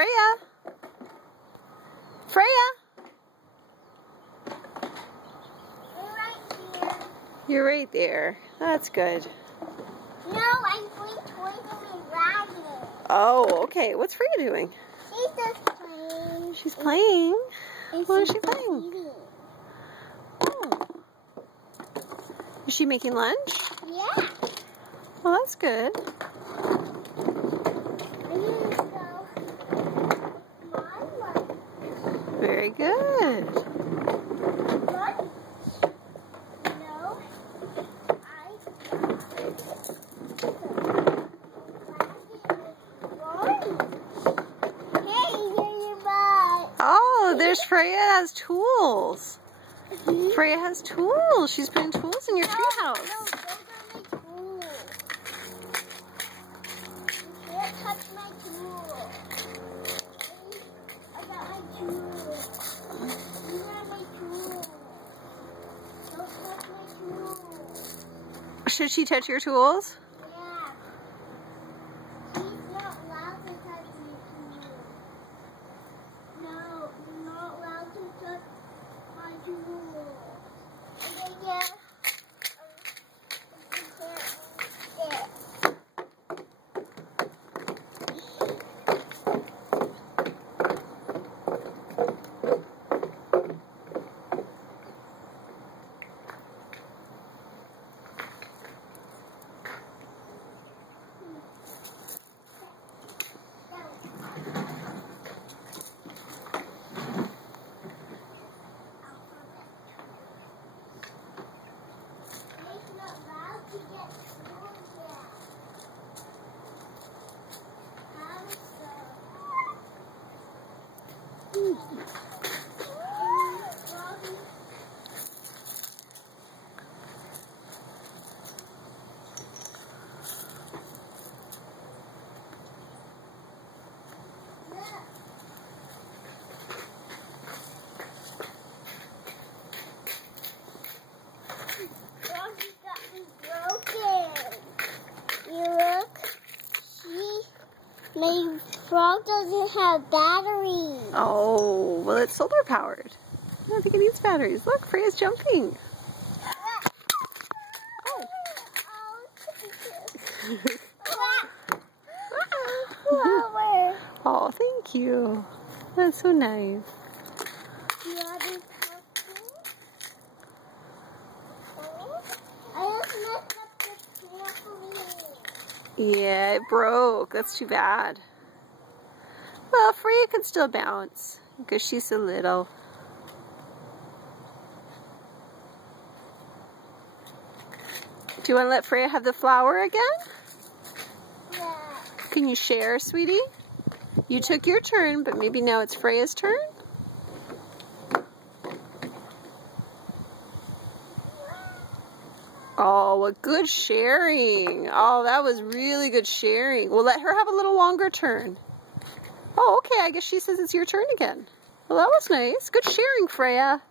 Freya? Freya? You're right there. That's good. No, I'm playing toys with my rabbit. Oh, okay. What's Freya doing? She's just playing. She's playing? And What is she's she playing? eating. Oh. Is she making lunch? Yeah. Well, that's good. I'm going to go. Mama. Very good. Lunch. No. Oh, there's Freya has tools. Freya has tools. She's putting tools in your treehouse. No, those are my tools. You can't touch my tools. I got my tools. You have my tools. Don't touch my tools. Should she touch your tools? Yeah. She's not allowed to touch my tools. No, you're not allowed to touch my tools. Okay, yeah. My frog doesn't have batteries. Oh, well, it's solar powered. I don't think it needs batteries. Look, Freya's jumping. Oh. Oh, thank you. That's so nice. Yeah, it broke. That's too bad. Well, Freya can still bounce because she's so little. Do you want to let Freya have the flower again? Yeah. Can you share, sweetie? You took your turn, but maybe now it's Freya's turn? Oh, what good sharing. Oh, that was really good sharing. We'll let her have a little longer turn. Oh, okay, I guess she says it's your turn again. Well, that was nice. Good sharing, Freya.